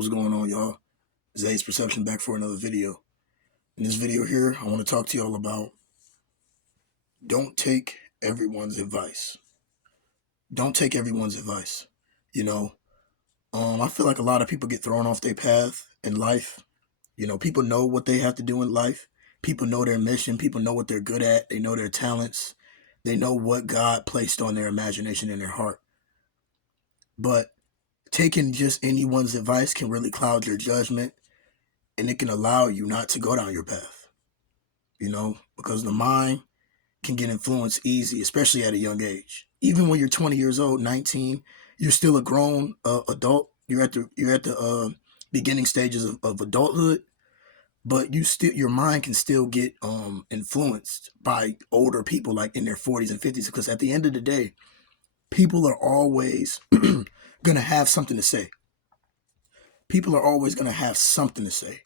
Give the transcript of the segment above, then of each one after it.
What's going on, y'all? Zay's Perception back for another video. In this video here, I want to talk to y'all about don't take everyone's advice. Don't take everyone's advice. You know, I feel like a lot of people get thrown off their path in life. People know what they have to do in life. People know their mission. People know what they're good at. They know their talents. They know what God placed on their imagination and their heart. But taking just anyone's advice can really cloud your judgment, and it can allow you not to go down your path, because the mind can get influenced easy, especially at a young age. Even when you're 20 years old, 19, you're still a grown adult. You're at the beginning stages of adulthood, but your mind can still get influenced by older people, like in their 40s and 50s, because at the end of the day, people are always gonna have something to say. People are always gonna have something to say.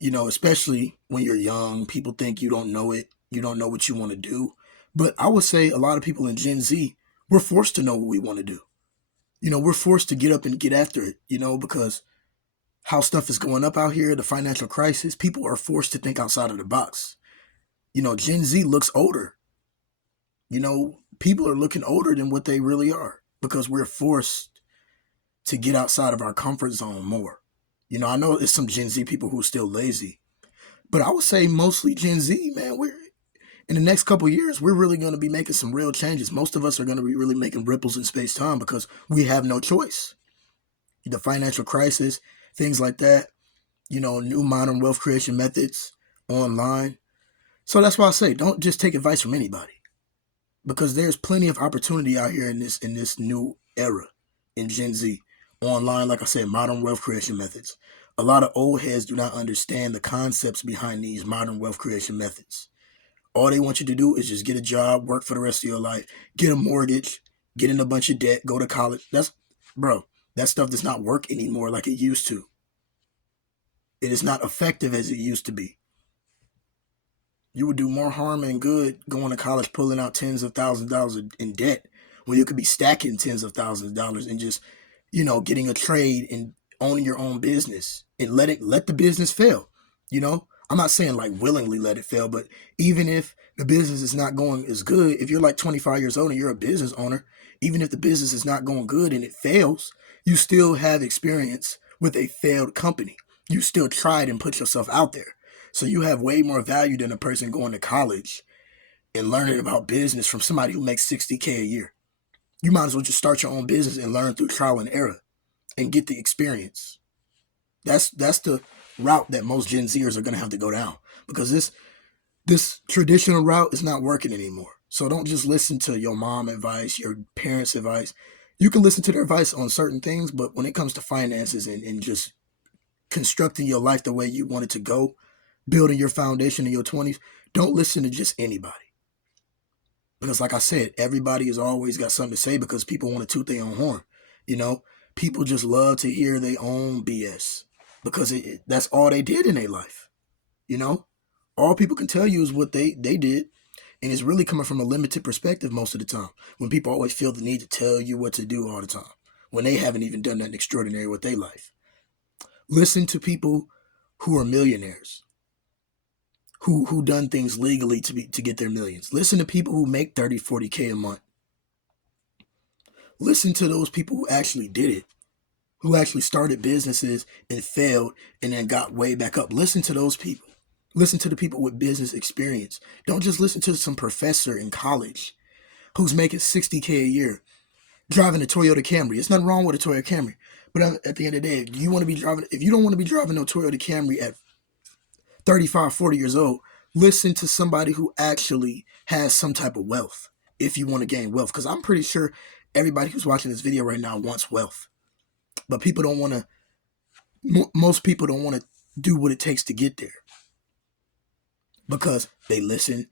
Especially when you're young, people think you don't know it. You don't know what you want to do. But I would say a lot of people in Gen Z, we're forced to know what we want to do. We're forced to get up and get after it, because how stuff is going up out here, the financial crisis, people are forced to think outside of the box. Gen Z looks older. People are looking older than what they really are because we're forced to get outside of our comfort zone more. I know there's some Gen Z people who are still lazy, but I would say mostly Gen Z, man, in the next couple of years, we're really going to be making some real changes. Most of us are going to be really making ripples in space-time because we have no choice. The financial crisis, things like that, new modern wealth creation methods online. So that's why I say don't just take advice from anybody, because there's plenty of opportunity out here in this new era in Gen Z. Online, like I said, modern wealth creation methods. A lot of old heads do not understand the concepts behind these modern wealth creation methods. All they want you to do is just get a job, work for the rest of your life, get a mortgage, get in a bunch of debt, go to college. That stuff does not work anymore like it used to. It is not effective as it used to be. You would do more harm than good going to college, pulling out tens of thousands of dollars in debt when you could be stacking tens of thousands of dollars and just getting a trade and owning your own business and let the business fail. I'm not saying like willingly let it fail, but even if the business is not going as good, if you're like 25 years old and you're a business owner, even if the business is not going good and it fails, you still have experience with a failed company. You still tried and put yourself out there. So you have way more value than a person going to college and learning about business from somebody who makes $60K a year. You might as well just start your own business and learn through trial and error and get the experience. That's the route that most Gen Zers are going to have to go down, because this traditional route is not working anymore. So don't just listen to your mom advice, your parents' advice. You can listen to their advice on certain things, but when it comes to finances and just constructing your life the way you want it to go, building your foundation in your 20s, don't listen to just anybody. Because like I said, everybody has always got something to say because people want to toot their own horn. People just love to hear their own BS because that's all they did in their life. All people can tell you is what they did. And it's really coming from a limited perspective most of the time, when people always feel the need to tell you what to do all the time, when they haven't even done nothing extraordinary with their life. Listen to people who are millionaires, who done things legally to get their millions. Listen to people who make 30, 40K a month. Listen to those people who actually did it, who actually started businesses and failed and then got way back up. Listen to those people. Listen to the people with business experience. Don't just listen to some professor in college who's making $60K a year driving a Toyota Camry. It's nothing wrong with a Toyota Camry. But at the end of the day, if you don't want to be driving no Toyota Camry at 35, 40 years old, listen to somebody who actually has some type of wealth if you want to gain wealth. Because I'm pretty sure everybody who's watching this video right now wants wealth. But most people don't want to do what it takes to get there, because they listen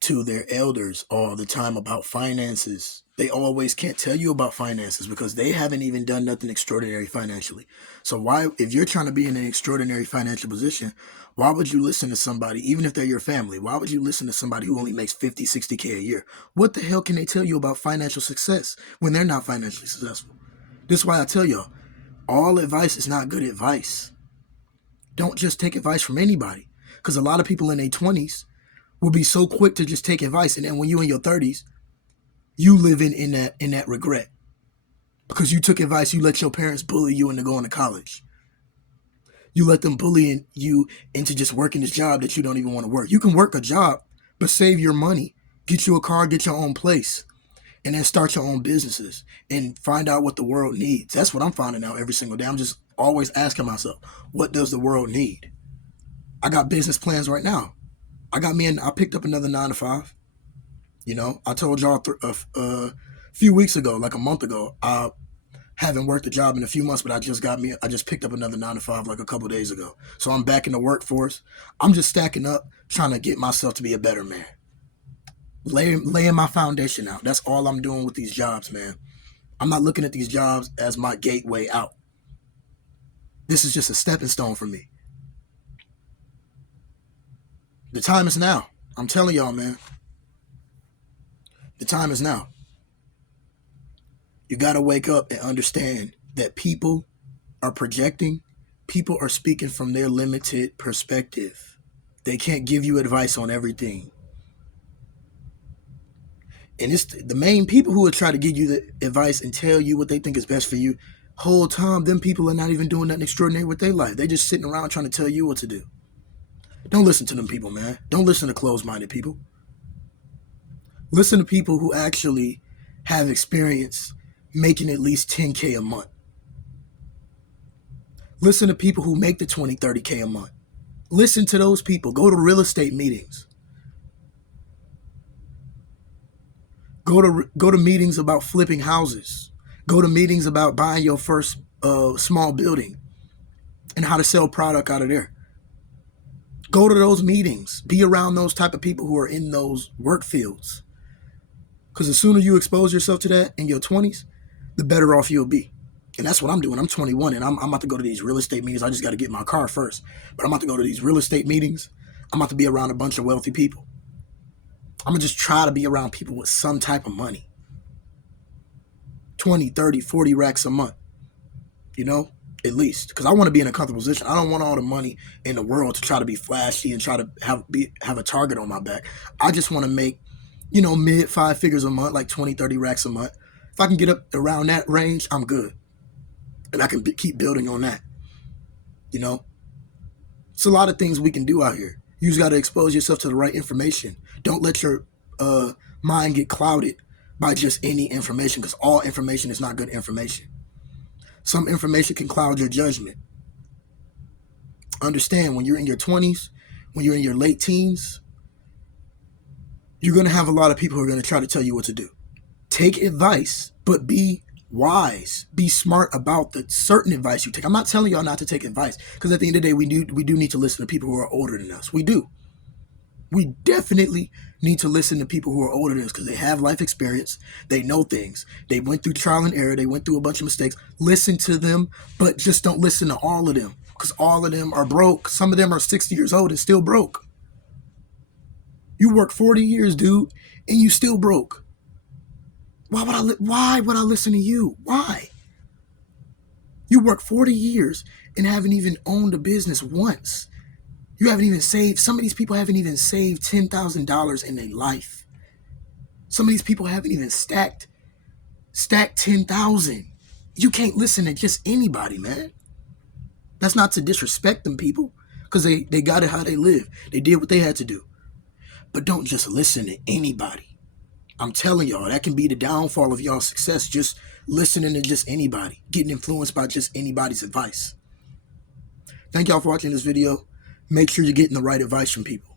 to their elders all the time about finances. They always can't tell you about finances because they haven't even done nothing extraordinary financially. So if you're trying to be in an extraordinary financial position, why would you listen to somebody, even if they're your family? Why would you listen to somebody who only makes 50, 60K a year? What the hell can they tell you about financial success when they're not financially successful? This is why I tell y'all, all advice is not good advice. Don't just take advice from anybody. Because a lot of people in their 20s will be so quick to just take advice. And then when you're in your 30s, you live in that regret. Because you took advice, you let your parents bully you into going to college. You let them bully you into just working this job that you don't even want to work. You can work a job, but save your money. Get you a car, get your own place. And then start your own businesses and find out what the world needs. That's what I'm finding out every single day. I'm just always asking myself, what does the world need? I got business plans right now. I picked up another 9 to 5. You know, I told y'all a few weeks ago, like a month ago, I haven't worked a job in a few months, but I just picked up another 9 to 5 like a couple days ago. So I'm back in the workforce. I'm just stacking up, trying to get myself to be a better man. Laying my foundation out. That's all I'm doing with these jobs, man. I'm not looking at these jobs as my gateway out. This is just a stepping stone for me. The time is now. I'm telling y'all, man. The time is now. You got to wake up and understand that people are projecting. People are speaking from their limited perspective. They can't give you advice on everything. And it's the main people who will try to give you the advice and tell you what they think is best for you. Whole time, them people are not even doing nothing extraordinary with their life. They just sitting around trying to tell you what to do. Don't listen to them people, man. Don't listen to closed-minded people. Listen to people who actually have experience making at least $10K a month. Listen to people who make the $20, $30K a month. Listen to those people. Go to real estate meetings. Go to meetings about flipping houses. Go to meetings about buying your first small building and how to sell product out of there. Go to those meetings. Be around those type of people who are in those work fields. Because the sooner you expose yourself to that in your 20s, the better off you'll be. And that's what I'm doing. I'm 21 and I'm about to go to these real estate meetings. I just got to get my car first. But I'm about to go to these real estate meetings. I'm about to be around a bunch of wealthy people. I'm going to just try to be around people with some type of money. 20, 30, 40 racks a month. You know, at least. Because I want to be in a comfortable position. I don't want all the money in the world to try to be flashy and try to have a target on my back. I just want to make, you know, mid 5 figures a month, like 20, 30 racks a month. If I can get up around that range, I'm good. And I can keep building on that. You know? It's a lot of things we can do out here. You just got to expose yourself to the right information. Don't let your mind get clouded by just any information, because all information is not good information. Some information can cloud your judgment. Understand, when you're in your 20s, when you're in your late teens, you're going to have a lot of people who are going to try to tell you what to do. Take advice, but be wise. Be smart about the certain advice you take. I'm not telling y'all not to take advice, because at the end of the day, we do need to listen to people who are older than us. We do. We definitely need to listen to people who are older than us, because they have life experience. They know things. They went through trial and error. They went through a bunch of mistakes. Listen to them, but just don't listen to all of them, because all of them are broke. Some of them are 60 years old and still broke. You worked 40 years, dude, and you still broke. Why would I listen to you? Why? You worked 40 years and haven't even owned a business once. You haven't even saved. Some of these people haven't even saved $10,000 in their life. Some of these people haven't even stacked 10,000. You can't listen to just anybody, man. That's not to disrespect them people, because they got it how they live. They did what they had to do. But don't just listen to anybody. I'm telling y'all, that can be the downfall of y'all's success. Just listening to just anybody, getting influenced by just anybody's advice. Thank y'all for watching this video. Make sure you're getting the right advice from people.